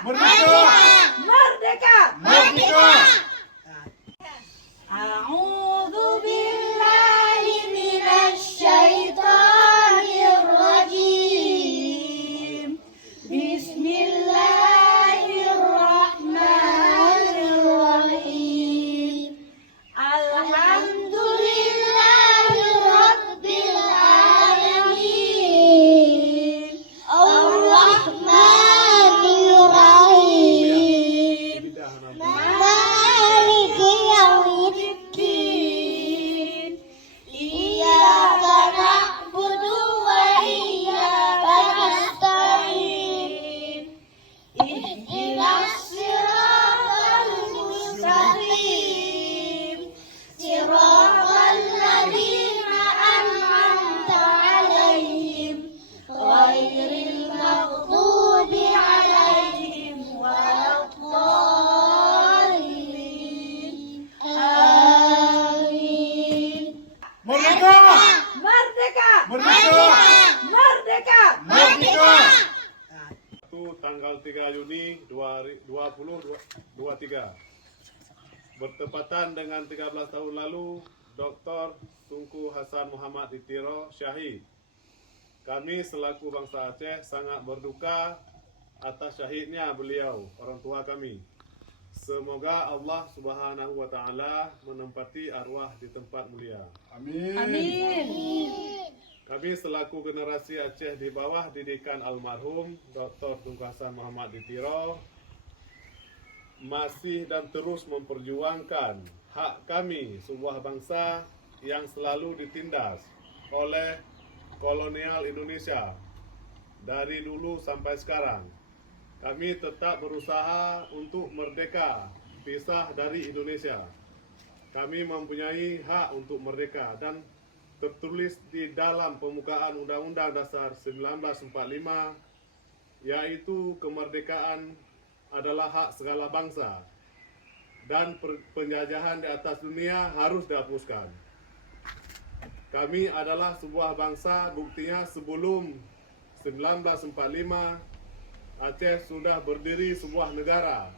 Merdeka! Merdeka! Merdeka! A'udzu billahi minasy syaithanir rajim. Bismillahirrahmanirrahim. Alhamdulillahi rabbil alamin. Ar-Rahmanir Rahim. Maliki yaumiddin. Iyyaka na'budu wa iyyaka nasta'in. Ihdinas siratal mustaqim. Siratal ladzina an'amta 'alaihim ghairil maghdubi 'alaihim waladdallin. Amin. Merdeka! Merdeka! Merdeka! Merdeka! Merdeka! Tanggal 3 Juni 2023 bertepatan dengan 13 tahun lalu Dr. Tunku Hasan Muhammad Ditiro syahid. Kami selaku bangsa Aceh sangat berduka atas syahidnya beliau, orang tua kami. Semoga Allah Subhanahu wa taala menempati arwah di tempat mulia. Amin. Kami selaku generasi Aceh di bawah didikan almarhum Dr. Tunku Hasan Muhammad Ditiro masih dan terus memperjuangkan hak kami sebuah bangsa yang selalu ditindas oleh kolonial Indonesia dari dulu sampai sekarang. Kami tetap berusaha untuk merdeka, pisah dari Indonesia. Kami mempunyai hak untuk merdeka dan tertulis di dalam pembukaan Undang-Undang Dasar 1945, yaitu kemerdekaan adalah hak segala bangsa dan penjajahan di atas dunia harus dihapuskan. Kami adalah sebuah bangsa, buktinya sebelum 1945 Aceh sudah berdiri sebuah negara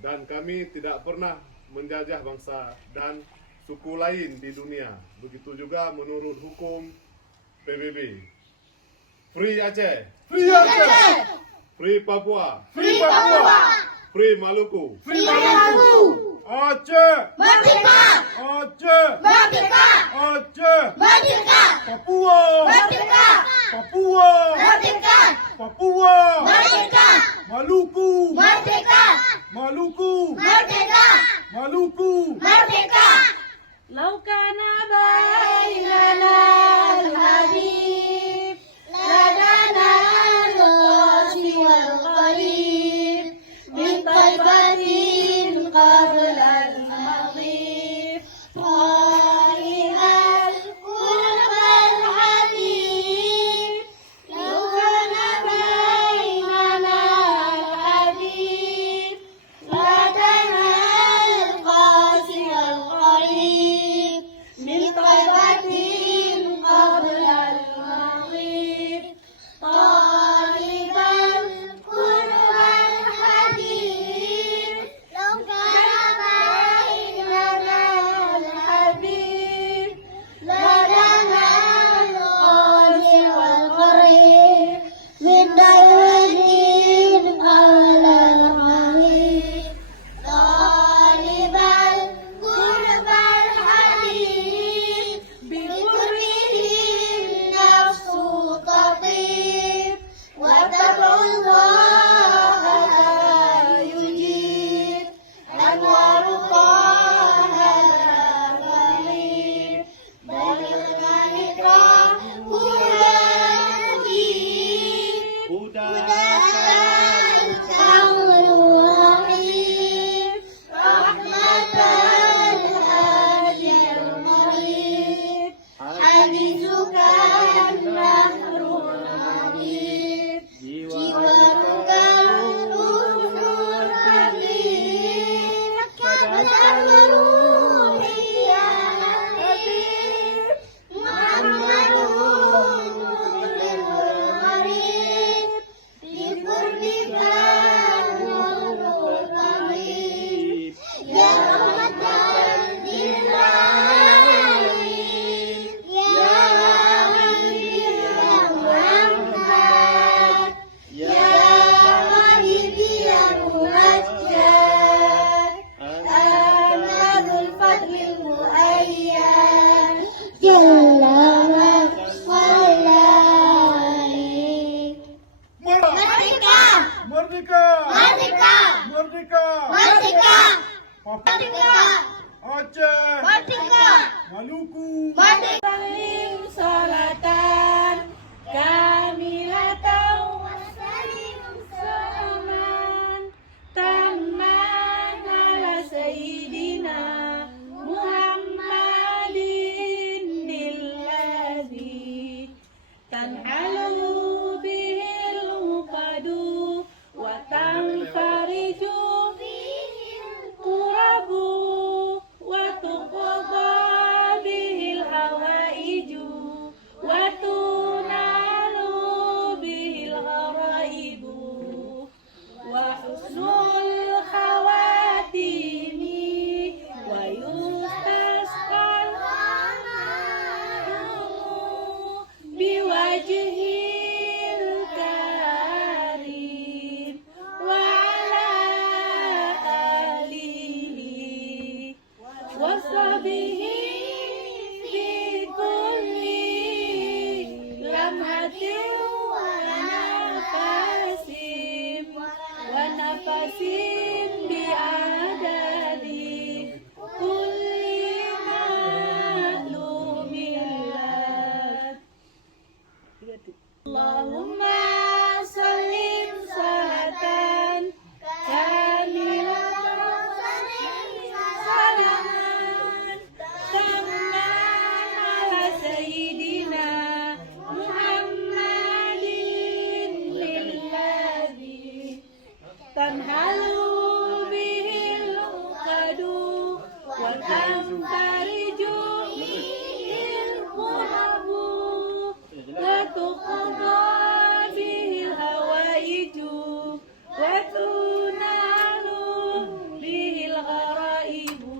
dan kami tidak pernah menjajah bangsa dan suku lain di dunia. Begitu juga menurut hukum PBB. Free Aceh, Free Aceh! Free Papua, Free Papua! Free Maluku. Free Maluku! Aceh! Merdeka! Aceh! Merdeka! Aceh! Merdeka! Papua! Merdeka! Papua! Merdeka! Papua! Merdeka! Maluku! Merdeka! Maluku! Merdeka! Maluku! Merdeka! Lau kana bainana al-habib ladana al-qasi wal qarib min taibatin qabla al-maghrib qaimal qurban habib lau kana bainana Merdeka! Merdeka! Merdeka! Merdeka! Papua, Merdeka! Aceh, Merdeka! Maluku, Merdeka! Salim salatan kamilatan salaman tamman ala sayyidina Muhammadin alladhi tanhalu bihil uqadu wa tanfariju bihil qurabu wa tuqadha bihil hawaiju wa tunalu bihil gharaibu wa husnul khawatimi wa yustasqal ghamamu biwajhil karim wa ala alihi wa sahbihi fi kulli lamhatin wa nafasin bi'adadi kulli ma'lumin. Allahumma sallim salatan kamilatan salaman tamman ala sayyidina Muhammadin alladhi tanhalu bihil uqadu wa tanfariju bihil qurabu wa tuqadha bihil hawaiju wa tunalu bihil gharaibu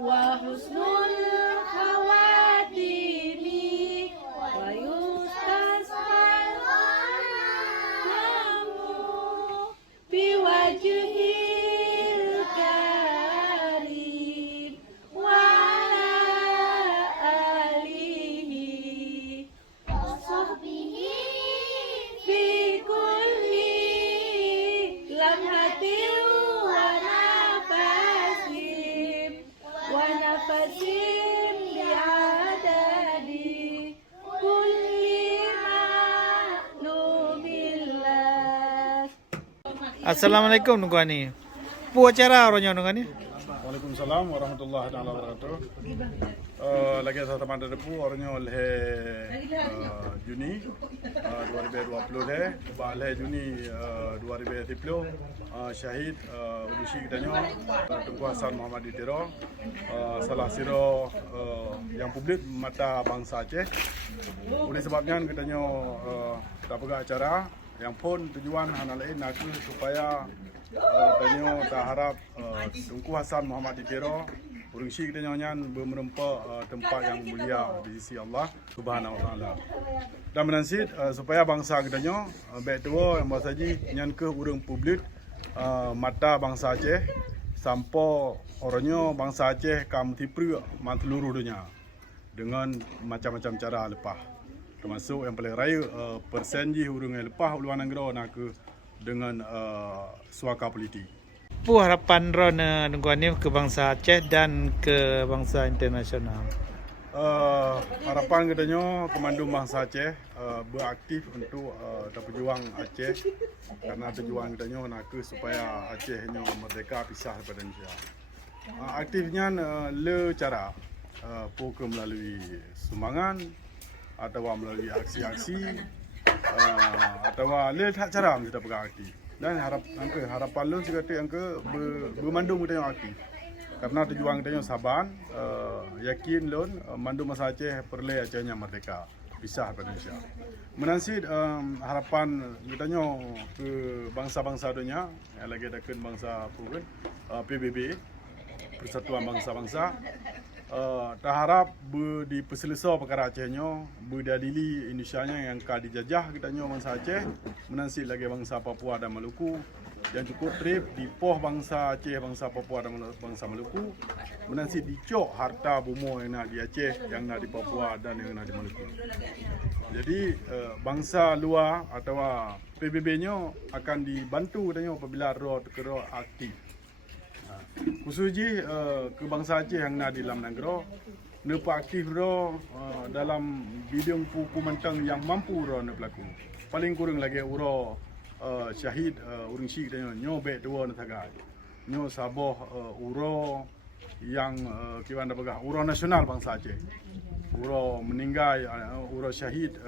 wa husnul khawatimi wa yustasqal ghamamu biwajhil karim wa ala alihi wa sahbihi fi kulli lamhatin wa nafasin bi'adadi kulli ma'lumillah. Assalamualaikum nungguani. Pu acara orangnya nungguani. Waalaikumsalam warahmatullahi taala wabarakatuh. Lagi saya teman depu orangnya oleh Juni 2020 deh, oleh Juni 2030 syahid urusi kitanya Tunku Hasan Muhammad Ditiro, salah siro yang publik mata bangsa Aceh. Oleh sebabnya kitanya kita pegang acara yang pun tujuan hanya lain aku supaya tanya tak harap Tunku Hasan Muhammad Ditiro urungsi kita nyanyian bermerempak tempat yang mulia di sisi Allah Subhanahu Wa Taala. Dan menansit supaya bangsa kita nyo baik tua yang bahasa ji nyan ke urang publik mata bangsa Aceh sampai orangnya bangsa Aceh kam tipri seluruh dunia dengan macam-macam cara lepas. Termasuk yang paling raya persen ji urang lepas luar negara nak ke dengan suaka politik. Pu harapan ron nungguani ke bangsa Aceh dan ke bangsa internasional. Harapan katanya Komando Bangsa Aceh beraktif untuk berjuang Aceh karena tujuan katanya nak supaya Aceh nya merdeka pisah daripada Indonesia. Aktifnya le cara pokok melalui sumbangan atau melalui aksi-aksi atau le tak cara kita pegang aktif. Dan harapan lu juga tu yang ke bermandung kita yang aktif. Karena tujuan kita yang saban, yakin lon mandung masa Aceh perle Acehnya merdeka, pisah daripada Indonesia. Menansit harapan kita ke bangsa-bangsa dunia, yang lagi ada kan bangsa PBB, Persatuan Bangsa-Bangsa. Tak harap diperselesai perkara Acehnya, berdadili Indonesia-nya yang kah dijajah kita bangsa Aceh, menansit lagi bangsa Papua dan Maluku. Yang cukup trip di poh bangsa Aceh, bangsa Papua dan bangsa Maluku, menansit dicok harta bumi yang nak di Aceh, yang nak di Papua dan yang nak di Maluku. Jadi bangsa luar atau PBB-nya akan dibantu katanya apabila ro aktif. Khususnya ke bangsa Aceh yang nak di dalam negara, nepa aktif ro dalam bidang pemantang yang mampu ro ne berlaku. Paling kurang lagi uro syahid urang syik katanya nyo be dua netaga. Nyo sabah uro yang kiwan dah bagah uro nasional bangsa Aceh. Uro meninggal uro syahid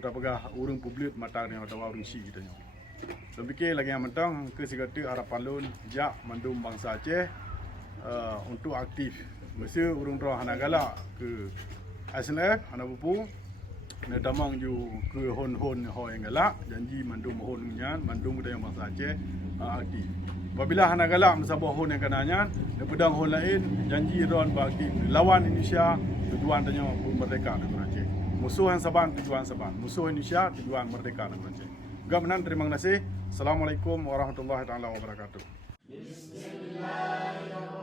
dah bagah urang publik mata ni atau urang syik katanya. So fikir lagi yang mentang ke sekata harapan lun jak mandum bangsa Aceh untuk aktif. Mesti urang roh hana galak ke SNF hana bupu ne damang ju ke hon ho yang galak janji mandum hon nyan mandum budaya bangsa Aceh aktif. Apabila hana galak mensabah hon yang kananya ne pedang hon lain janji ron bagi lawan Indonesia tujuan tanya merdeka negara Aceh. Musuh yang saban tujuan saban. Musuh Indonesia tujuan merdeka negara Aceh. Gabnan terima kasih. Assalamualaikum warahmatullahi taala wabarakatuh. Bismillahirrahmanirrahim.